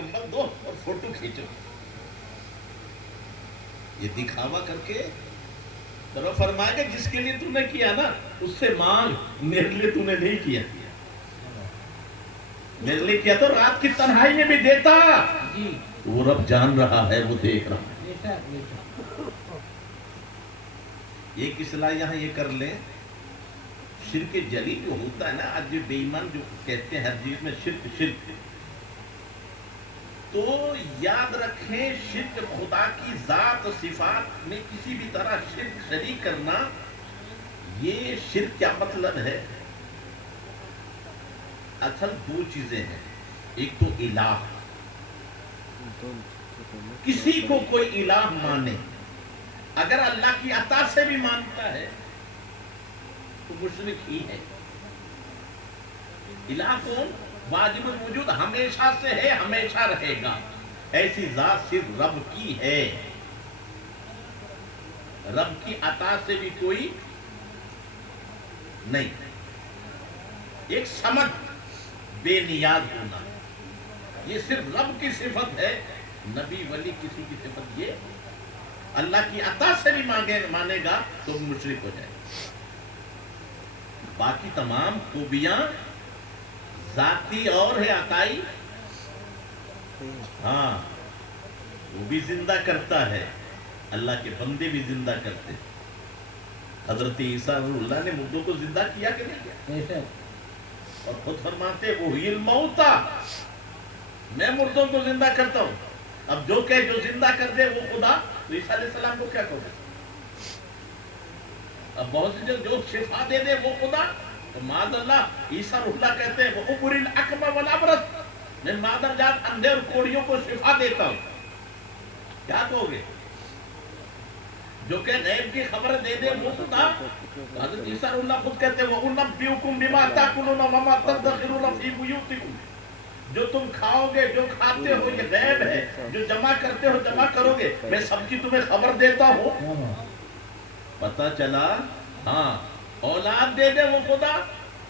कंबल दो और फोटो खींचो। ये दिखावा करके तो फरमाएगा जिसके लिए तूने किया ना उससे मांग, मेरे लिए तूने नहीं किया। मेरे लिए किया तो रात की तन्हाई में भी देता। वो रब जान रहा है, वो देख रहा है। एक इस्लाह यहाँ ये कर ले, शिर्क जली जो होता है ना, आज जो बेईमान जो कहते हैं हर चीज में शिर्क शिर्क, तो याद रखें शिर्क खुदा की जात सिफात में किसी भी तरह शिर्क शरीक करना, ये शिर्क क्या मतलब है? असल दो चीजें हैं। एक तो इलाह, किसी को कोई इलाह माने, अगर अल्लाह की अता से भी मानता है तो मुशरिक ही है। इलाह कौन? वाजिबुल वजूद, हमेशा से है, हमेशा रहेगा, ऐसी जात सिर्फ रब की है। रब की अता से भी कोई नहीं। एक समझ, बेनियाज होना, ये सिर्फ रब की सिफत है। नबी वली किसी की सिफत ये अल्लाह की अता से भी मानेगा तो मुशरिक हो जाएगा। बाकी तमाम खूबियां जाती और है अताई, हाँ वो भी जिंदा करता है, अल्लाह के बंदे भी जिंदा करते। हजरत ईसा अल्लाह ने मुर्दों को जिंदा किया कि नहीं किया? और खुद फरमाते वो ही मौता, मैं मुर्दों को जिंदा करता हूं। अब जो कहे जो जिंदा कर दे वो खुदा, तो ईसा अलैहिस्सलाम को क्या कहोगे? अब बहुत से जो शिफा दे दे वो खुदा, तो मादअल्लाह ईसा रुल्लाह कहते हैं वो उबरिल अकमा वल अबरस, मैं मादरजात अंधे और कोढ़ियों को शिफा देता हूं। क्या कहोगे? जो कहे नैब की खबर दे दे वो खुदा, तो हज़रत ईसा रुल्लाह खुद कहते हैं वो उनब्बिउकुम बिमा ताकुलून व मा तदखिरून फी बुयूतिकुम, जो तुम खाओगे जो खाते हो ये गैब है, जो जमा करते हो जमा करोगे, मैं सबकी तुम्हें खबर देता हूँ। पता चला हाँ औलाद दे दे वो खुदा,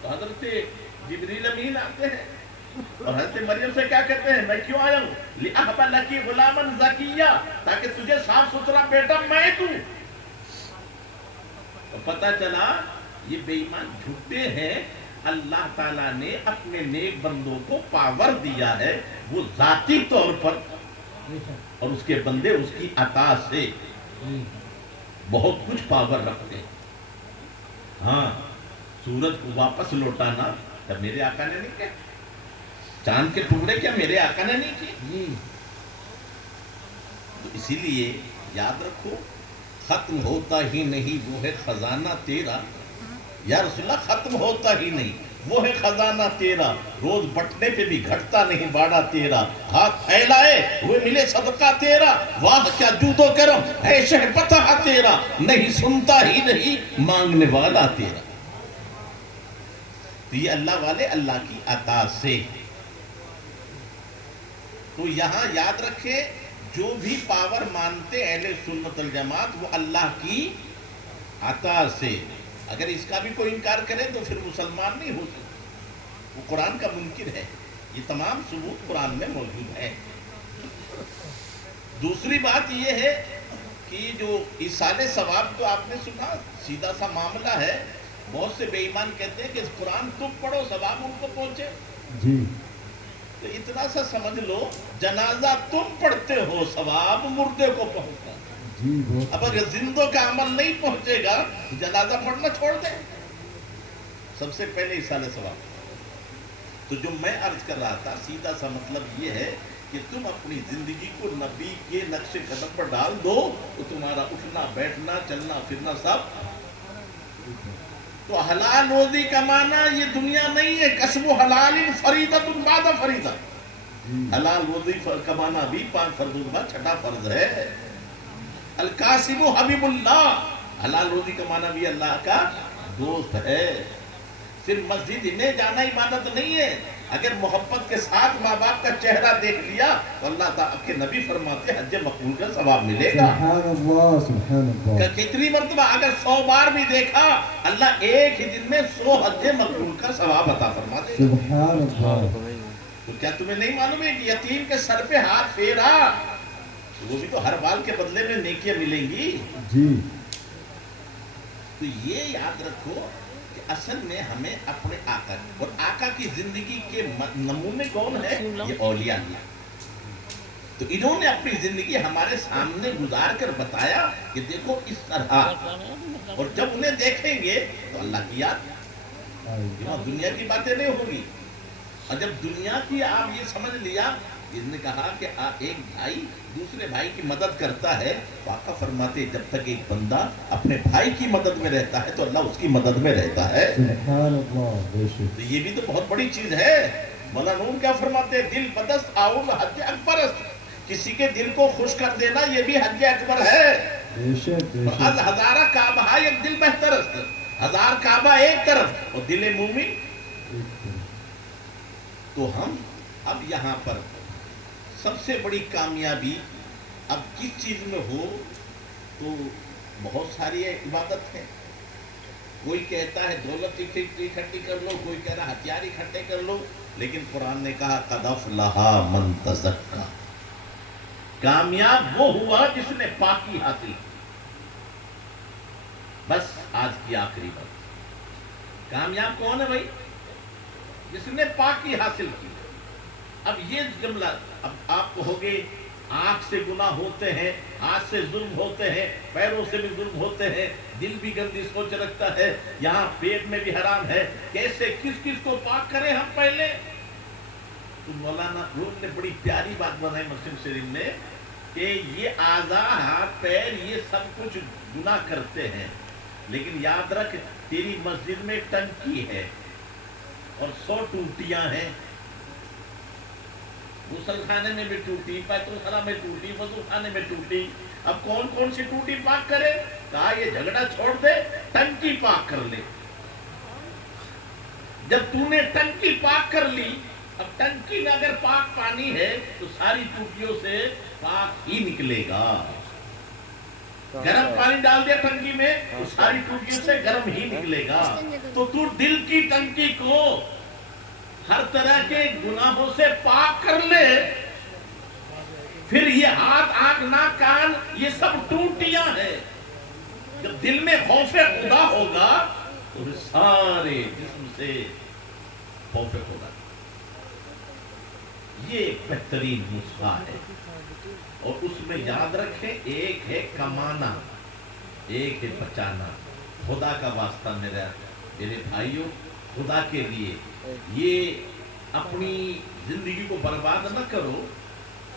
तो हजरत जिब्रील अमीन आते हैं और हजरत मरियम से क्या कहते हैं, मैं क्यों आया हूँ? लिअहब लकी गुलामन ज़किया, ताकि तुझे साफ सुथरा बेटा मैं दूं। तो पता चला ये बेईमान झूठे हैं। अल्लाह ताला ने अपने नेक बंदों को पावर दिया है, वो जाती तौर पर, और उसके बंदे उसकी अता से बहुत कुछ पावर रखते हैं। हाँ सूरज को वापस लौटाना क्या मेरे आका ने नहीं किया? चांद के टुकड़े क्या मेरे आका ने नहीं किए? तो इसीलिए याद रखो, खत्म होता ही नहीं वो है खजाना तेरा। या रसूलल्लाह खत्म होता ही नहीं वो है खजाना तेरा, रोज बटने पे भी घटता नहीं बाड़ा तेरा, हाथ फैलाए हुए मिले सदका तेरा, वाह क्या जूदो करम ऐशे पता तेरा, नहीं सुनता ही नहीं मांगने वाला तेरा। तो ये अल्लाह वाले अल्लाह की अता से। तो यहां याद रखे जो भी पावर मानते अहले सुन्नत वल जमात वो अल्लाह की अता से। अगर इसका भी कोई इनकार करे तो फिर मुसलमान नहीं हो सकता, वो कुरान का मुनकिर है। ये तमाम सबूत कुरान में मौजूद है। दूसरी बात ये है कि जो इसाले सवाब तो आपने सुना, सीधा सा मामला है। बहुत से बेईमान कहते हैं कि कुरान तुम पढ़ो सवाब उनको पहुंचे जी। तो इतना सा समझ लो, जनाजा तुम पढ़ते हो सवाब मुर्दे को पहुंचता। अब अगर जिंदों का अमल नहीं पहुंचेगा तो जनाजा पढ़ना छोड़ दे। सबसे पहले इसाले सवाब। तो जो मैं अर्ज कर रहा था सीधा सा मतलब ये है कि तुम अपनी जिंदगी को नबी के नक्शे कदम पर डाल दो तो तुम्हारा उठना बैठना चलना फिरना सब। तो हलाल रोजी कमाना ये दुनिया नहीं है, कसबो हलाल फरीदा तुम बादा फरीदा। हलाल रोजी कमाना भी 5 फर्जों के बाद छठा फर्ज है। अल-कासिबु हबीबुल्लाह, हलाल रोजी कमाना भी अल्लाह का दोस्त है। सिर्फ मस्जिद में जाना इबादत नहीं है। अगर मोहब्बत के साथ माँ बाप का चेहरा देख लिया तो अल्लाह ताला के नबी फरमाते हज मकबूल का सवाब मिलेगा। कितनी मर्तबा अगर 100 बार भी देखा अल्लाह एक ही दिन में 100 हज मकबूल का सवाब अता फरमा देगा। तो क्या तुम्हें नहीं मालूम है कि यतीम के सर पे हाथ फेरा तो वो भी तो हर बाल के बदले में नेकियां मिलेंगी जी। तो ये याद रखो कि असल में हमें अपने आका और आका की जिंदगी के नमूने कौन है? ये औलिया अल्लाह। तो इन्होंने अपनी जिंदगी हमारे सामने गुजार कर बताया कि देखो इस तरह, और जब उन्हें देखेंगे तो अल्लाह की याद, दुनिया की बातें नहीं होगी। और जब दुनिया की आप ये समझ लिया, इसने कहा कि एक भाई दूसरे भाई की मदद करता है, वाक़ा फरमाते जब तक एक बंदा अपने भाई की मदद में रहता है तो अल्लाह उसकी मदद में रहता है। तो ये भी तो बहुत बड़ी चीज है। मौलाना नून क्या फरमाते, दिल बदस्त आउल हज अकबर, किसी के दिल को खुश कर देना ये भी हज अकबर है। अल हजारा काबा एक दिल बेहतर, हजार काबा एक तरफ और दिल मोमिन। तो हम अब यहाँ पर सबसे बड़ी कामयाबी अब किस चीज में हो, तो बहुत सारी इबादत है। कोई कहता है दौलत इकट्ठी कर लो, कोई कह रहा हथियार इकट्ठे कर लो, लेकिन कुरान ने कहा कद अफ़लहा मन तज़क्का, कामयाब वो हुआ जिसने पाकी हासिल। बस आज की आखिरी बात, कामयाब कौन है भाई? जिसने पाकी हासिल की। अब ये जुमला, अब आप कहोगे आंख से गुनाह होते हैं, हाथ से जुल्म होते हैं, पैरों से भी जुल्म होते हैं, दिल भी गंदी सोच रखता है, यहाँ पेट में भी हराम है, कैसे किस किस को पाक करें हम पहले? तो मौलाना रूम ने बड़ी प्यारी बात बनाई मुस्लिम शरीफ ने कि ये आज़ा हाथ पैर ये सब कुछ गुनाह करते हैं, लेकिन याद रख तेरी मस्जिद में टंकी है और 100 टूटियां हैं, गुसल खाने में भी टूटी, पैतरखाना में टूटी, वजू खाने में टूटी। अब कौन कौन सी टूटी पाक करे? कहा ये झगड़ा छोड़ दे, टंकी पाक कर ले। जब तूने टंकी पाक कर ली, अब टंकी में अगर पाक पानी है तो सारी टूटियों से पाक ही निकलेगा। गर्म पानी डाल दिया टंकी में तो सारी टूटियों से गर्म ही निकलेगा। तो तू दिल की टंकी को हर तरह के गुनाहों से पाक कर ले, फिर ये हाथ आंख नाक कान ये सब टूटियां हैं। जब दिल में खौफे खुदा होगा तो सारे जिस्म से खौफे खुदा। ये एक बेहतरीन नुस्खा है और उसमें याद रखें, एक है कमाना, एक है बचाना। खुदा का वास्ता मेरे भाइयों, खुदा के लिए ये अपनी जिंदगी को बर्बाद न करो।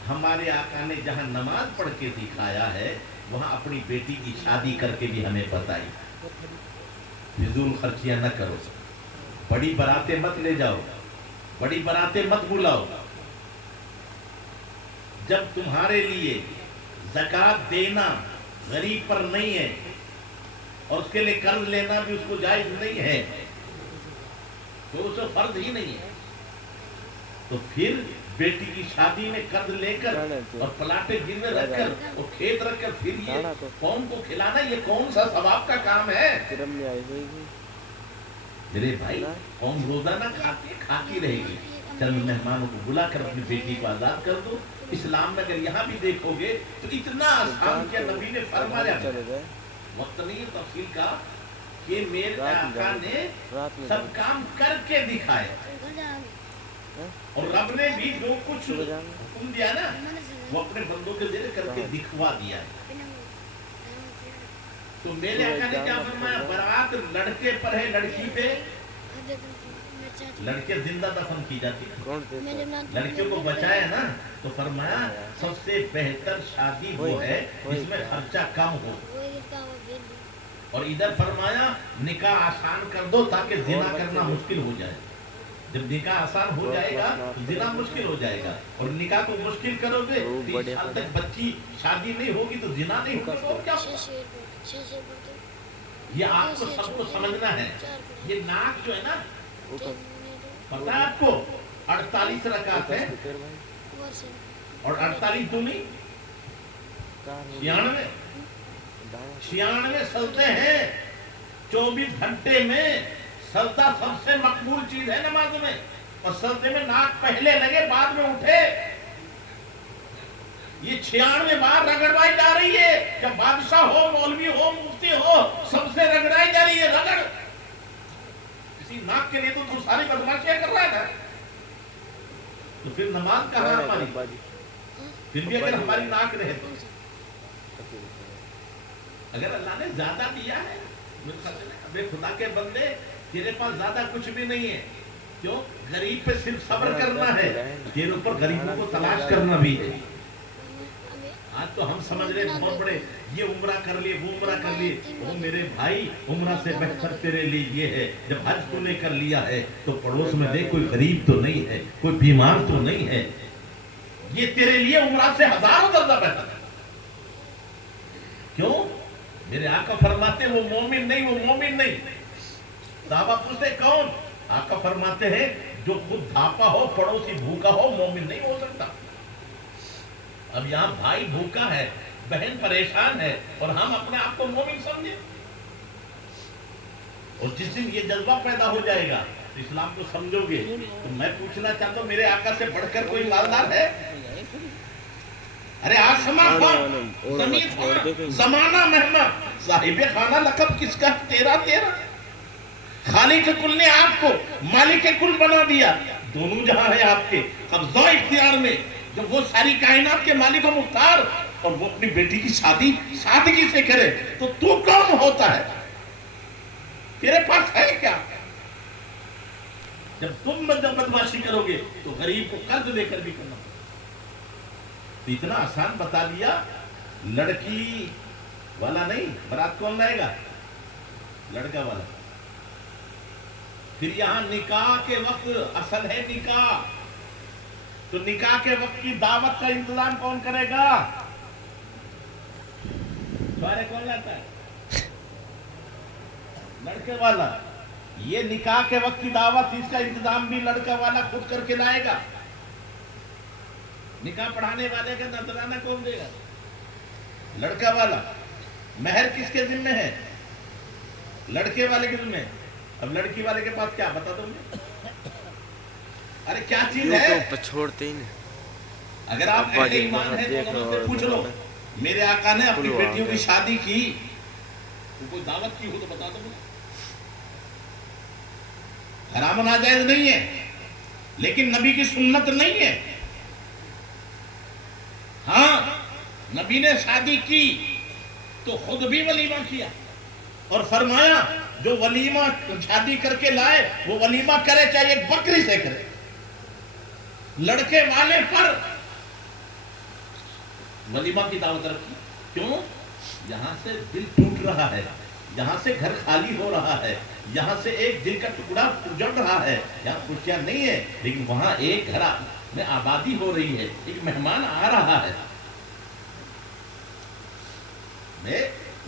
हमारे आका ने जहां नमाज पढ़ के दिखाया है वहां अपनी बेटी की शादी करके भी हमें बताई। फिजूल खर्चियां न करो, बड़ी बारातें मत ले जाओ, बड़ी बारातें मत बुलाओ। जब तुम्हारे लिए ज़कात देना गरीब पर नहीं है और उसके लिए कर्ज लेना भी उसको जायज नहीं है तो उसे फर्ज ही नहीं है, तो फिर बेटी की शादी में कर्ज लेकर और प्लाटे गिरवे रखकर और खेत रखकर फिर ये कौम को खिलाना, ये कौन सा सवाब का काम है? मेरे भाई, कौम रोजाना खाती रहेगी। चंद मेहमानों को बुलाकर अपनी बेटी को आजाद कर दो। इस्लाम में अगर यहाँ भी देखोगे तो इतना आसान किया नबी ने फरमाया, वक्त नहीं है तफसील का, कि मेरे आका ने सब काम करके दिखाया और रब ने भी जो कुछ हुक्म दिया ना वो अपने बंदों के जरिए करके दिखवा दिया है। तो मेरे आका ने क्या फरमाया, बारात लड़के पर है, लड़की पे लड़के जिंदा दफन की जाती है, लड़कियों को बचाया ना, तो फरमाया सबसे बेहतर शादी वो है जिसमें खर्चा कम हो। और इधर फरमाया निकाह आसान कर दो ताकि जिना करना मुश्किल हो जाए। जब निकाह आसान हो जाएगा तो जिना मुश्किल हो जाएगा, और निकाह को मुश्किल करोगे 30 साल तक बच्ची शादी नहीं होगी तो जिना नहीं होगा तो क्या? ये आपको सबको समझना है। ये नाक जो है ना, पता है आपको 48 रकात है और 48 दूनी 96 सजदे हैं। 24 घंटे में सजदा सबसे मकबूल चीज है नमाज में। और सजदे में नाक पहले लगे बाद में उठे। ये 96 बार रगड़वाई जा रही है। जब बादशाह हो, मौलवी हो, मुफ्ती हो, सबसे रगड़ाई जा रही है। रगड़ किसी नाक के लिए तो तू सारी बदमाशियां कर रहा है ना, तो फिर नमाज कहाँ हमारी? फिर भी अगर हमारी नाक रहे तो, अगर अल्लाह ने ज्यादा दिया है, अबे खुदा के बंदे तेरे पास ज्यादा कुछ भी नहीं है, क्यों? गरीब पे सिर्फ सब्र करना है, तेरे ऊपर गरीबों को तलाश करना भी है। आज तो हम समझ रहे बहुत बड़े, ये उम्रा कर लिए, वो उम्रा कर लिए। वो मेरे भाई, उम्रा से बेहतर तेरे लिए ये है, जब हज तूने कर लिया है तो पड़ोस में देख, कोई गरीब तो नहीं है, कोई बीमार तो नहीं है। ये तेरे लिए उम्रा से हजारों दर्जा बेहतर है। क्यों? मेरे आका फरमाते वो मोमिन नहीं, वो मोमिन नहीं। साहबा पूछते कौन? आका फरमाते हैं जो खुद धापा हो, पड़ोसी भूखा हो, मोमिन नहीं हो सकता। अब यहाँ भाई भूखा है, बहन परेशान है, और हम अपने आप को मोमिन समझे। और जिस दिन ये जज्बा पैदा हो जाएगा तो इस्लाम को समझोगे। तो मैं पूछना चाहता हूँ, मेरे आका से बढ़कर कोई मालदार है? अरे आसमा जमाना मेहमान, साहिबे खाना लकब किसका? तेरा तेरा। खालिक कुल ने आपको मालिक कुल बना दिया, दोनों जहां है आपके कब्जा इख्तियार में। जब वो सारी कायनात के मालिक और मुख्तार, और वो अपनी बेटी की शादी सादगी से करे, तो तू कौन होता है? तेरे पास है क्या? जब तुम बदमाशी करोगे तो गरीब को कर्ज लेकर भी करना। तो इतना आसान बता दिया। लड़की वाला नहीं, बारात कौन लाएगा? लड़का वाला। फिर यहां निकाह के वक्त असल है निकाह, तो निकाह के वक्त की दावत का इंतजाम कौन करेगा? सारे कौन लाता है? लड़के वाला। ये निकाह के वक्त की दावत, इसका इंतजाम भी लड़का वाला खुद करके लाएगा। निकाह पढ़ाने वाले का नजराना कौन देगा? लड़का वाला। महर किसके जिम्मे है? लड़के वाले के जिम्मे। अब लड़की वाले के पास क्या, बता दोगे? अरे क्या चीज है? तो छोड़ते ही नहीं। अगर आप अहले ईमान हैं तो उनसे पूछ लो, मेरे आका ने अपनी बेटियों की शादी की तो कोई दावत की हो तो बता दो। हराम नाजायज नहीं है, लेकिन नबी की सुन्नत नहीं है। हाँ, नबी ने शादी की तो खुद भी वलीमा किया, और फरमाया जो वलीमा शादी करके लाए वो वलीमा करे चाहे एक बकरी से करे। लड़के वाले पर वलीमा की दावत रखी। क्यों? यहां से दिल टूट रहा है, यहां से घर खाली हो रहा है, यहां से एक दिल का टुकड़ा उजड़ रहा है। यहाँ खुशियां नहीं है, लेकिन वहां एक घर में आबादी हो रही है, एक मेहमान आ रहा है।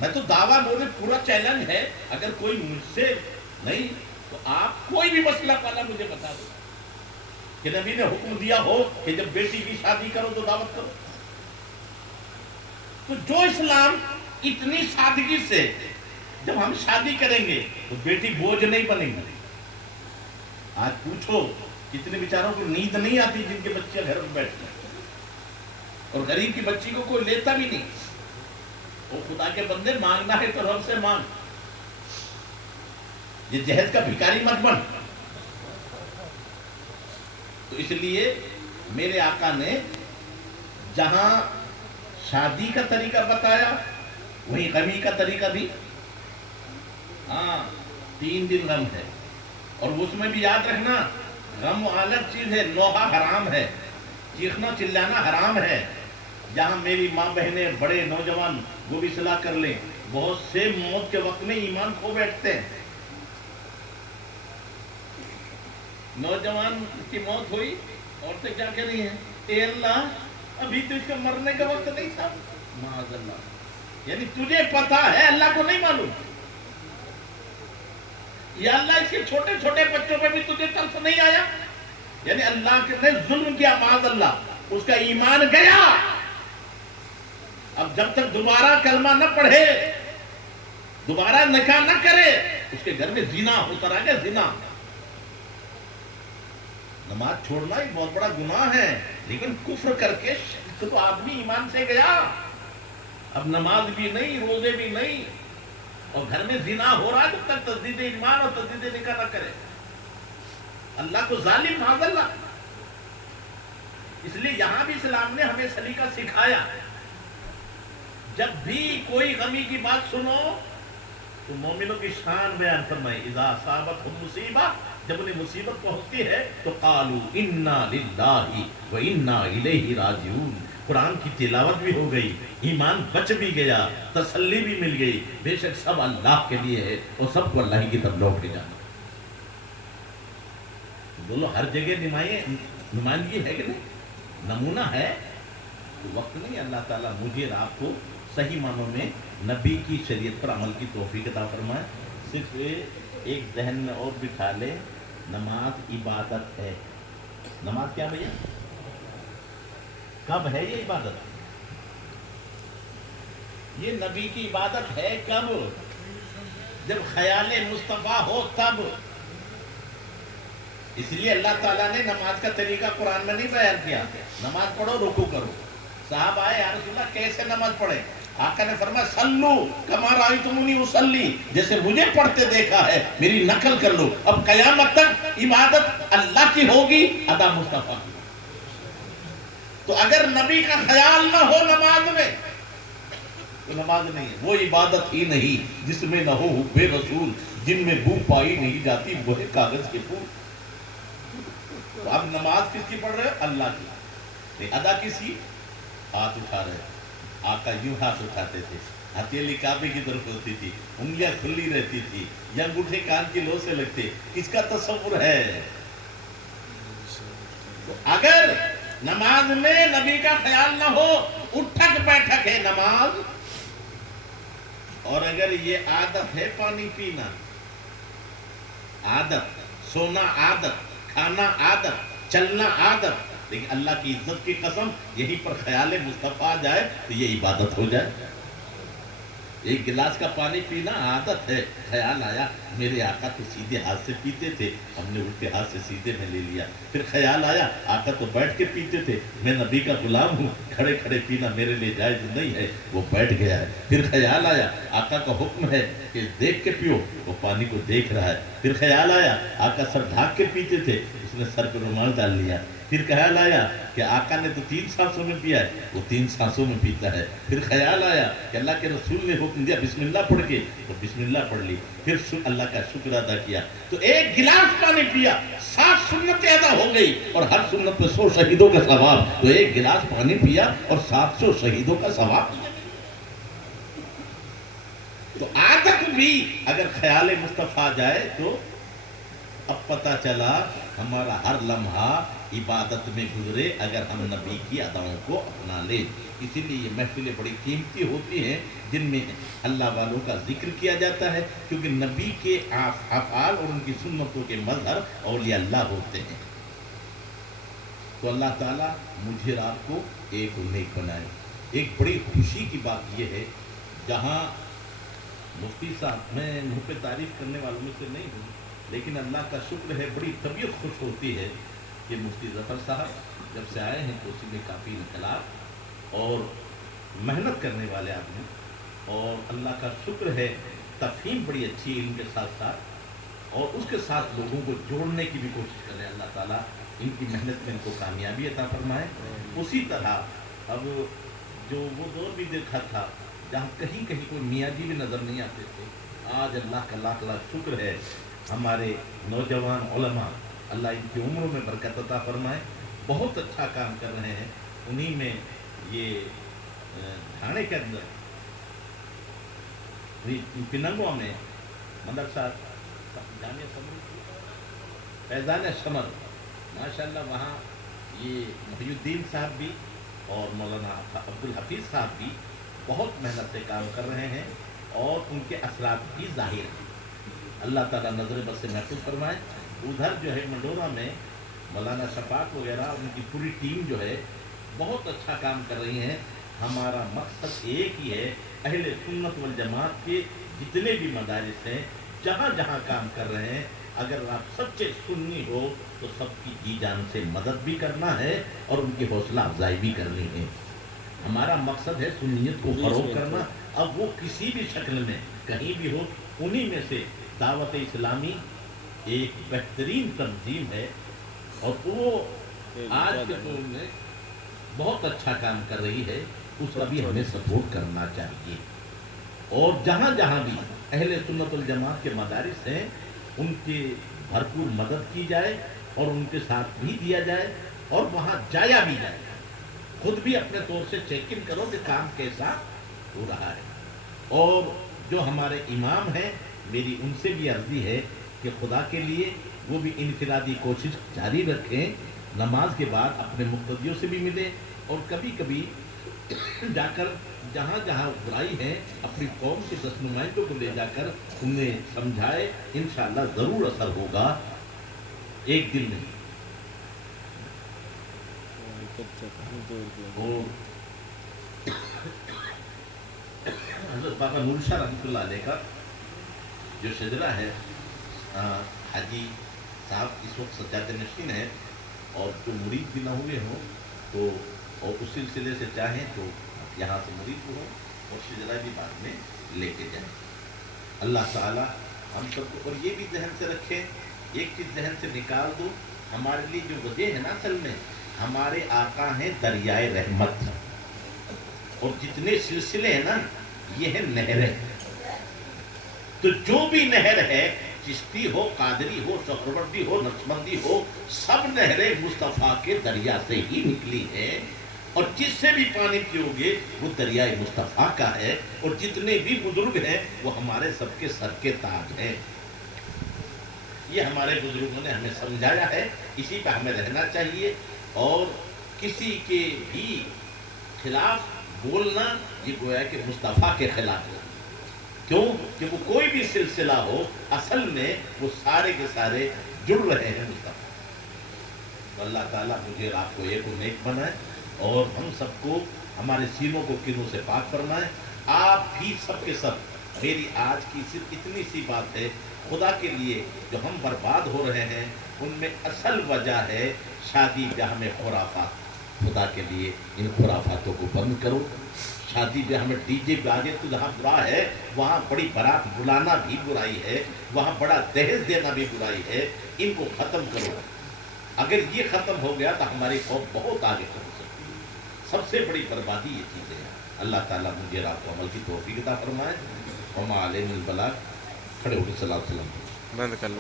मैं तो दावा बोले, पूरा चैलेंज है। अगर कोई मुझसे नहीं तो आप कोई भी मसला वाला मुझे बता दो कि नबी ने हुक्म दिया हो कि जब बेटी की शादी करो तो दावत करो। तो जो इस्लाम इतनी सादगी से जब हम शादी करेंगे तो बेटी बोझ नहीं बनेगी। आज पूछो कितने बेचारों को नींद नहीं आती जिनके बच्चे घर में बैठते, और गरीब की बच्ची को कोई लेता भी नहीं। वो खुदा के बंदे, मांगना है तो रब से मांग, ये जहज का भिखारी मत बन। तो इसलिए मेरे आका ने जहां शादी का तरीका बताया, वहीं गमी का तरीका भी। हाँ, 3 दिन गम है, और उसमें भी याद रखना, गम अलग चीज है, नोहा हराम है, चीखना चिल्लाना हराम है। जहां मेरी माँ बहनें, बड़े नौजवान वो भी सलाह कर लें, बहुत से मौत के वक्त में ईमान खो बैठते हैं। नौजवान की मौत हुई, औरतें क्या कह रही हैं? ए अल्लाह, अभी तो इसका मरने का वक्त नहीं था। माअज़ल्लाह, यानी तुझे पता है, अल्लाह को नहीं मालूम। या अल्लाह, इसके छोटे छोटे बच्चों पे भी तुझे तरस नहीं आया? यानी अल्लाह ने जुल्म किया, माअज़ल्लाह, उसका ईमान गया। अब जब तक दोबारा कलमा न पढ़े, दोबारा निकाह न करे, उसके घर में जिना होता रहा, जिना। नमाज छोड़ना ही बहुत बड़ा गुनाह है, लेकिन कुफ्र करके तो आदमी ईमान से गया। अब नमाज भी नहीं, रोजे भी नहीं, और घर में जिना हो रहा है, तब तक तस्दीद ईमान और तस्दीद निकाह न करे। अल्लाह को जालिम माज़ल्ला। इसलिए यहां भी इस्लाम ने हमें सलीका सिखाया, जब भी कोई गमी की बात सुनो तो मोमिनों की शान बयान फरमाई, इज़ा असाबतहुम मुसीबा, जब उन्हें मुसीबत पहुंचती है तो कालू इन्ना लिल्लाहि व इन्ना इलैहि राजिऊन। कुरान की तिलावत भी हो गई, ईमान बच भी गया, तसल्ली भी मिल गई, बेशक सब अल्लाह के लिए है और सबको अल्लाह की तरफ लौट के जाना। बोलो हर जगह नुमाइंदगी है कि नहीं, नमूना है, तो वक्त नहीं अल्लाह ताला मुझे और आपको सही मानों में नबी की शरीयत पर अमल की तौफीक अता फरमाए। सिर्फ एक जहन में और बिठा ले, नमाज इबादत है। नमाज क्या भैया, कब है ये इबादत? ये नबी की इबादत है कब? जब ख्याल मुस्तफ़ा हो तब। इसलिए अल्लाह ताला ने नमाज का तरीका कुरान में नहीं बयान किया, नमाज पढ़ो रुकू करो। साहब आए या रसूलल्लाह कैसे नमाज पढ़े? आका ने फरमाया सल्लू कमा रायतुमुनी उसल्ली, जैसे मुझे पढ़ते देखा है मेरी नकल कर लो। अब कयामत तक इबादत अल्लाह की होगी, अदा मुस्तफा की। तो अगर नबी का ख्याल ना हो नमाज में तो नमाज नहीं है, वो इबादत ही नहीं जिसमें न हो हुब्बे रसूल, जिनमें बू पाई नहीं जाती वो है कागज के फूल। तो अब नमाज किसकी पढ़ रहे हो? अल्लाह की। अदा किसकी? हाथ उठा रहे, आका यूं हाथ उठाते थे, हथेली काबे की तरफ होती थी, उंगलियां खुली रहती थी, या अंगूठे कान की लो से लगते। किसका तस्वुर है? तो अगर नमाज में नबी का ख्याल ना हो, उठक बैठक है नमाज। और अगर ये आदत है पानी पीना आदत, सोना आदत, खाना आदत, चलना आदत, लेकिन अल्लाह की इज्जत की कसम यहीं पर ख्याल मुस्तफा आ जाए तो ये इबादत हो जाए। एक गिलास का पानी पीना आदत है, ख्याल आया मेरे आका तो सीधे हाथ से पीते थे, हमने उल्टे हाथ से सीधे में ले लिया। फिर ख्याल आया आका तो बैठ के पीते थे, मैं नबी का गुलाम हूँ, खड़े खड़े पीना मेरे लिए जायज नहीं है, वो बैठ गया है। फिर ख्याल आया आका का हुक्म है कि देख के पियो, वो पानी को देख रहा है। फिर ख्याल आया आका सर ढाक के पीते थे, उसने सर पर रुमाल डाल लिया। फिर ख्याल आया कि आका ने तो 3 सांसों में पिया है, वो 3 सांसों में पीता है। फिर ख्याल आया कि अल्लाह के रसूल ने हुक्म दिया बिस्मिल्लाह पढ़ के, तो बिस्मिल्लाह पढ़ ली। फिर अल्लाह का शुक्र अदा किया, तो एक गिलास पानी पिया, 7 सुन्नतें अदा हो गई, और हर सुन्नत पे 100 शहीदों का सवाब। तो एक गिलास पानी पिया और 700 शहीदों का सवाब। तो आदत भी अगर ख्याल मुस्तफा जाए तो अब पता चला हमारा हर लम्हा इबादत में गुजरे अगर हम नबी की अदाओं को अपना ले। इसीलिए ये महफिलें बड़ी कीमती होती हैं जिनमें अल्लाह वालों का जिक्र किया जाता है, क्योंकि नबी के अफ़आल और उनकी सुन्नतों के मज़हर औलिया अल्लाह होते हैं। तो अल्लाह ताला मुझे और आपको एक नेक बनाए। एक बड़ी खुशी की बात यह है, जहाँ मुफ्ती साहब, मैं मुँह पे तारीफ करने वालों में से नहीं हूँ, लेकिन अल्लाह का शुक्र है बड़ी तबीयत खुश होती है कि मुफ्ती ज़फ़र साहब जब से आए हैं तो उसी में काफ़ी इनकलाब और मेहनत करने वाले आदमी, और अल्लाह का शुक्र है तफ़हीम बड़ी अच्छी है इनके साथ साथ, और उसके साथ लोगों को जोड़ने की भी कोशिश करें। अल्लाह ताला इनकी मेहनत में इनको कामयाबी अता फरमाए। उसी तरह अब जो वो दौर भी देखा था जहाँ कहीं कहीं कोई मियाँ जी भी नज़र नहीं आते थे, आज अल्लाह का लाख लाख शुक्र है हमारे नौजवान उलमा, अल्लाह इनकी उम्रों में बरकत अता फरमाए, बहुत अच्छा काम कर रहे हैं। उन्हीं में ये थाने के अंदर पिनंगवा में मदरसा जामिया फैज़ान शमर, माशाल्लाह वहाँ ये मुहियुद्दीन साहब भी और मौलाना अब्दुल हफीज़ साहब भी बहुत मेहनत से काम कर रहे हैं, और उनके असरात भी ज़ाहिर हैं। अल्लाह ताला नज़र बस से महफूज फरमाए। उधर जो है मंडोरा में मौलाना शफाक वगैरह उनकी पूरी टीम जो है बहुत अच्छा काम कर रही है। हमारा मकसद एक ही है, अहले सुन्नत वल जमात के जितने भी मदारिस हैं जहाँ जहाँ काम कर रहे हैं اگر آپ سچے سنی ہو تو سب کی جی جان سے مدد بھی کرنا ہے اور ان کی حوصلہ افزائی بھی کرنی ہے. ہمارا مقصد ہے سنیت کو فروغ کرنا. اب وہ کسی بھی شکل میں کہیں بھی ہو. انہی میں سے دعوت اسلامی ایک بہترین تنظیم ہے اور وہ آج کے دور میں بہت اچھا کام کر رہی ہے. اس کا بھی ہمیں سپورٹ کرنا چاہیے. اور جہاں جہاں بھی اہل سنت الجماعت کے مدارس ہیں ان کی بھرپور مدد کی جائے اور ان کے ساتھ بھی دیا جائے اور وہاں جایا بھی جائے. خود بھی اپنے طور سے چیک ان کرو کہ کام کیسا ہو رہا ہے. اور جو ہمارے امام ہیں میری ان سے بھی عرضی ہے کہ خدا کے لیے وہ بھی انفرادی کوشش جاری رکھیں. نماز کے بعد اپنے مقتدیوں سے بھی ملیں اور کبھی کبھی جا کر جہاں جہاں برائی ہے اپنی قوم کے 10 نمائندوں کو لے جا کر انہیں سمجھائے. انشاءاللہ ضرور اثر ہوگا. ایک دن نہیں. اور حضرت بابا نور شاہ رحمۃ اللہ علیہ کا جو شجرہ ہے حاجی صاحب اس وقت سجادہ نشین ہے اور جو مرید بھی نہ ہوئے ہوں تو اور اس سلسلے سے چاہیں تو یہاں سے مرید ہو اور شجرہ بھی بعد میں لے کے جائیں. اللہ تعالی ہم سب کو. اور یہ بھی ذہن سے رکھیں, ایک چیز ذہن سے نکال دو, ہمارے لیے جو وجہ ہے نا اصل میں ہمارے آقا ہیں دریائے رحمت اور جتنے سلسلے ہیں نا یہ ہے نہریں. تو جو بھی نہر ہے چشتی ہو, قادری ہو, چکروردی ہو, نقشبندی ہو, سب نہریں مصطفیٰ کے دریا سے ہی نکلی ہیں. اور جس سے بھی پانی پیو گے وہ دریائے مصطفیٰ کا ہے. اور جتنے بھی بزرگ ہیں وہ ہمارے سب کے سر کے تاج ہیں. یہ ہمارے بزرگوں نے ہمیں سمجھایا ہے, اسی پہ ہمیں رہنا چاہیے. اور کسی کے بھی خلاف بولنا یہ گویا کہ مصطفیٰ کے خلاف ہے. کیوں کہ وہ کوئی بھی سلسلہ ہو اصل میں وہ سارے کے سارے جڑ رہے ہیں مصطفیٰ. تو اللہ تعالیٰ مجھے اور آپ کو ایک و نیک بنائے اور ہم سب کو ہمارے سینوں کو کنوں سے پاک فرمائے. آپ بھی سب کے سب. میری آج کی صرف اتنی سی بات ہے, خدا کے لیے جو ہم برباد ہو رہے ہیں ان میں اصل وجہ ہے شادی بیاہ میں خرافات. خدا کے لیے ان خرافاتوں کو بند کرو. شادی بیاہ میں ڈی جے باجے تو جہاں برا ہے وہاں بڑی بارات بلانا بھی برائی ہے, وہاں بڑا دہیز دینا بھی برائی ہے. ان کو ختم کرو. اگر یہ ختم ہو گیا تو ہماری قوم بہت آگے پہنچ سکتی ہے. سب سے بڑی بربادی یہ چیزیں ہیں. اللہ تعالیٰ مجھے اور آپ کو عمل کی توفیق عطا فرمائے. وما علینا البلاغ. کھڑے ہو کے صلی اللہ علیہ وسلم. بند کر لو.